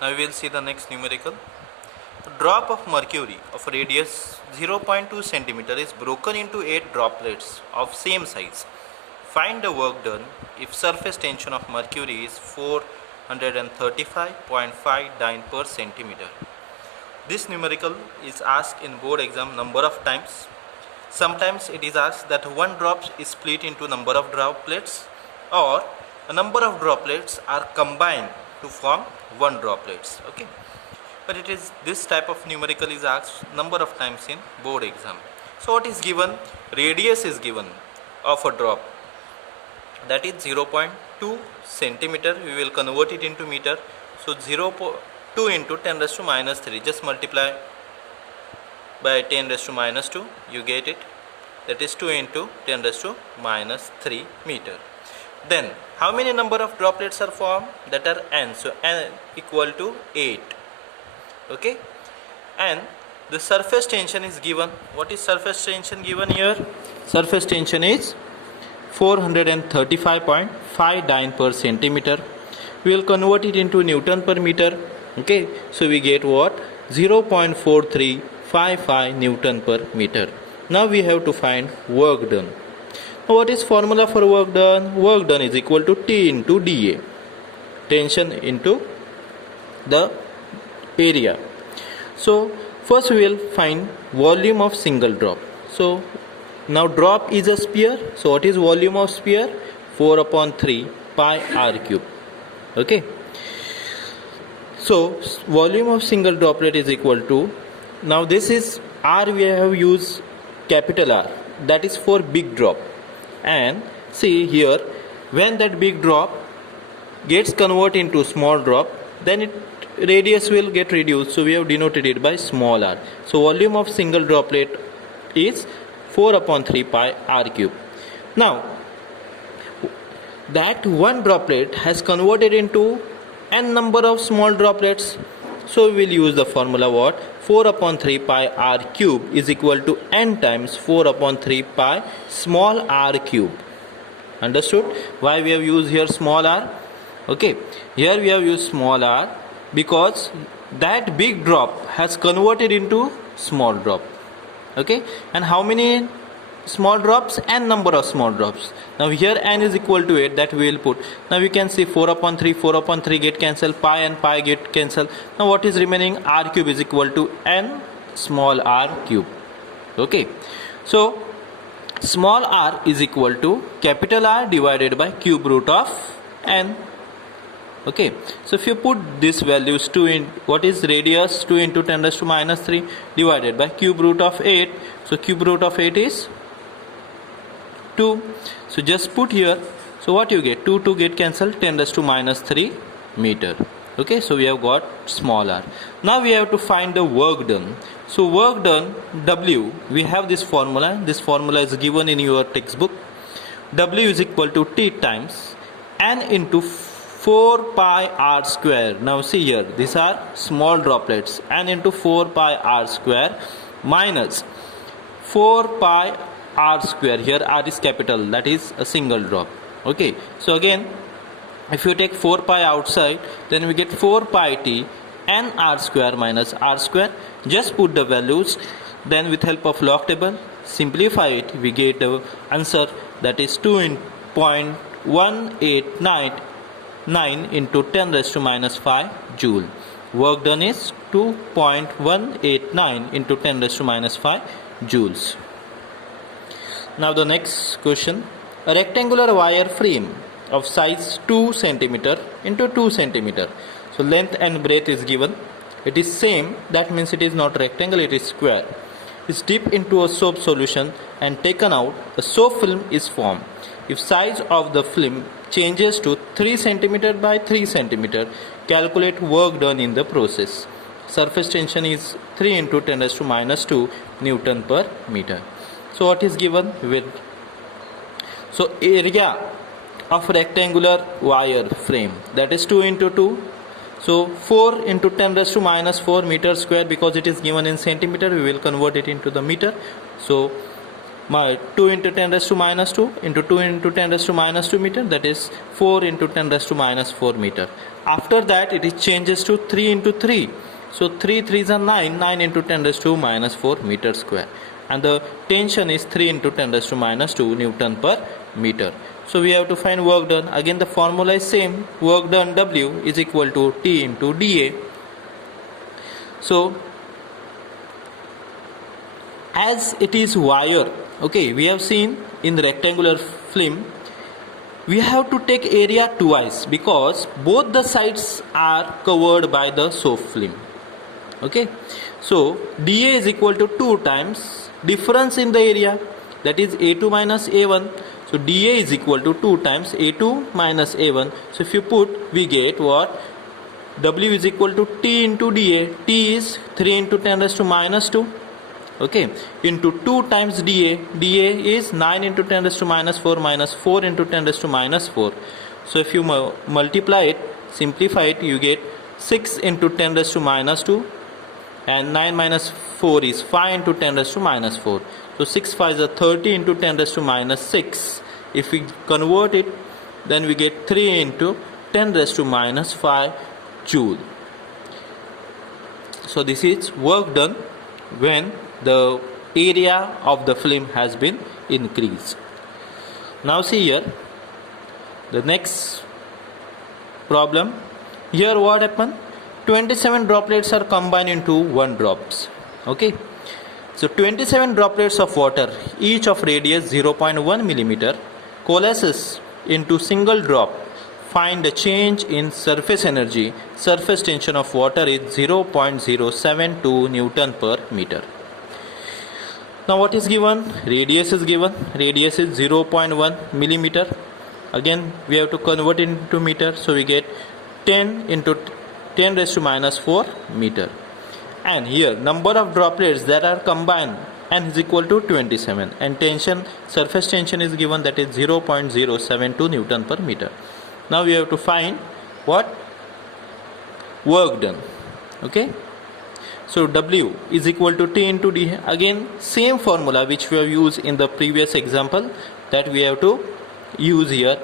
Now we will see the next numerical. A drop of mercury of radius 0.2 cm is broken into 8 droplets of same size. Find the work done if surface tension of mercury is 435.5 dyne per centimeter. This numerical is asked in board exam number of times. Sometimes it is asked that one drop is split into number of droplets, or a number of droplets are combined to form one droplets. Okay, but it is this type of numerical is asked number of times in board exam. So what is given? Radius is given of a drop, that is 0.2 centimeter. We will convert it into meter. So 0.2 into 10 raised to minus 3, just multiply by 10 raised to minus 2, you get it, that is 2 into 10 raised to minus 3 meter. Then how many number of droplets are formed? That are n. So n equal to 8. Okay, and the surface tension is given. What is surface tension given here? Surface tension is 435.5 dyne per centimeter. We will convert it into Newton per meter. Okay, so we get what? 0.4355 Newton per meter. Now we have to find work done. Now what is formula for work done? Work done is equal to T into dA, tension into the area. So first we will find volume of single drop. So now drop is a sphere. So what is volume of sphere? 4 upon 3 pi r cube. Okay. So volume of single droplet is equal to, now this is R, we have used capital R, that is for big drop. And see here, when that big drop gets converted into small drop, then it radius will get reduced. So we have denoted it by small r. So volume of single droplet is 4 upon 3 pi r cube. Now that one droplet has converted into n number of small droplets. So we will use the formula what? 4 upon 3 pi r cube is equal to n times 4 upon 3 pi small r cube. Understood? Why we have used here small r? Okay, here we have used small r because that big drop has converted into small drop. Okay, and how many small drops? N number of small drops. Now here n is equal to 8, that we will put. Now we can see 4 upon 3 get cancelled, pi and pi get cancelled. Now what is remaining? R cube is equal to n small r cube. Okay, so small r is equal to capital R divided by cube root of n. Okay, so if you put these values, 2 in what is radius, 2 into 10 raised to minus 3 divided by cube root of 8. So cube root of 8 is 2. So just put here. So what you get? 2 get cancelled, 10 raised to minus 3 meter. Okay, so we have got small r. Now we have to find the work done. So work done, W, we have this formula. This formula is given in your textbook. W is equal to T times n into 4 pi r square. Now see here, these are small droplets. N into 4 pi r square minus 4 pi r square. Here r is capital, that is a single drop. Okay, so again if you take 4 pi outside, then we get 4 pi t n r square minus r square. Just put the values, then with help of log table simplify it, we get the answer, that is 2.1899 into 10 raised to minus 5 joule. Work done is 2.189 into 10 raised to minus 5 joules. Now the next question, a rectangular wire frame of size 2 centimeter into 2 centimeter. So length and breadth is given. It is same, that means it is not rectangle, it is square. Is dipped into a soap solution and taken out, a soap film is formed. If size of the film changes to 3 centimeter by 3 centimeter, calculate work done in the process. Surface tension is 3 into 10 raised to minus 2 Newton per meter. So what is given? So area of rectangular wire frame, that is 2 into 2. So 4 into 10 raised to minus 4 meter square, because it is given in centimeter we will convert it into the meter. So my 2 into 10 raised to minus 2 into 2 into 10 raised to minus 2 meter, that is 4 into 10 raised to minus 4 meter. After that it is changes to 3 into 3. So 3 3s are 9, 9 into 10 raised to minus 4 meter square. And the tension is 3 into 10 raised to minus 2 Newton per meter. So we have to find work done. Again the formula is same. Work done W is equal to T into dA. So as it is wire, okay, we have seen in the rectangular film, we have to take area twice because both the sides are covered by the soap film. Okay, so dA is equal to 2 times difference in the area, that is A2 minus A1. So dA is equal to 2 times A2 minus A1. So if you put, we get what? W is equal to T into dA. T is 3 into 10 raised to minus 2. Okay, into 2 times dA. dA is 9 into 10 raised to minus 4 minus 4 into 10 raised to minus 4. So if you multiply it, simplify it, you get 6 into 10 raised to minus 2, and 9 minus 4 is 5 into 10 raised to minus 4. So 6 5 is 30 into 10 raised to minus 6. If we convert it, then we get 3 into 10 raised to minus 5 joule. So this is work done when the area of the film has been increased. Now see here the next problem. Here what happened? 27 droplets are combined into 1 drops. Okay, so 27 droplets of water, each of radius 0.1 millimeter, coalesces into single drop. Find the change in surface energy. Surface tension of water is 0.072 Newton per meter. Now what is given? Radius is given. Radius is 0.1 millimeter. Again we have to convert it into meter. So we get 10 into 10 raised to minus 4 meter. And here number of droplets that are combined N is equal to 27. And tension, surface tension is given, that is 0.072 Newton per meter. Now we have to find what? Work done. Okay. So W is equal to T into D. Again same formula which we have used in the previous example, that we have to use here.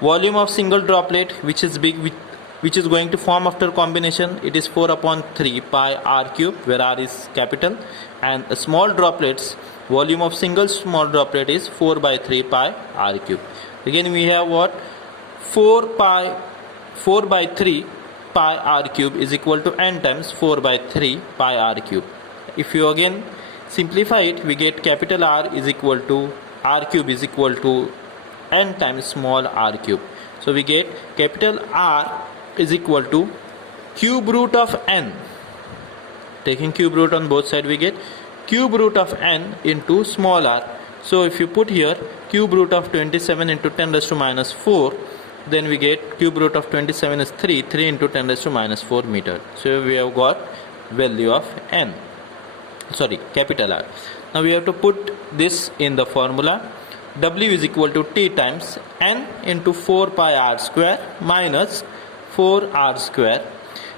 Volume of single droplet, which is big, which is going to form after combination, it is 4 upon 3 pi r cube, where r is capital. And a small droplets, volume of single small droplet is 4 by 3 pi r cube. Again we have what? 4 by 3 pi r cube is equal to n times 4 by 3 pi r cube. If you again simplify it, we get capital R is equal to r cube is equal to n times small r cube. So we get capital R is equal to cube root of n. Taking cube root on both sides, we get cube root of n into small r. So if you put here cube root of 27 into 10 raised to minus 4, then we get cube root of 27 is 3 into 10 raised to minus 4 meter. So we have got value of n, sorry, capital R. Now we have to put this in the formula. W is equal to T times n into 4 pi r square minus 4 r square.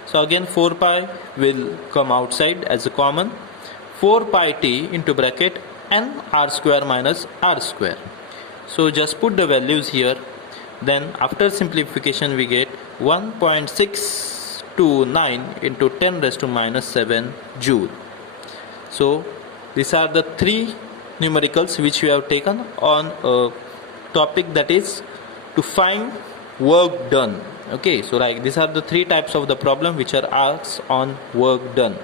So again 4 pi will come outside as a common. 4 pi t into bracket n r square minus r square. So just put the values here. Then after simplification we get 1.629 into 10 raised to minus 7 joule. So these are the 3 numericals which we have taken on a topic, that is to find work done. Okay, so like these are the 3 types of the problem which are asked on work done.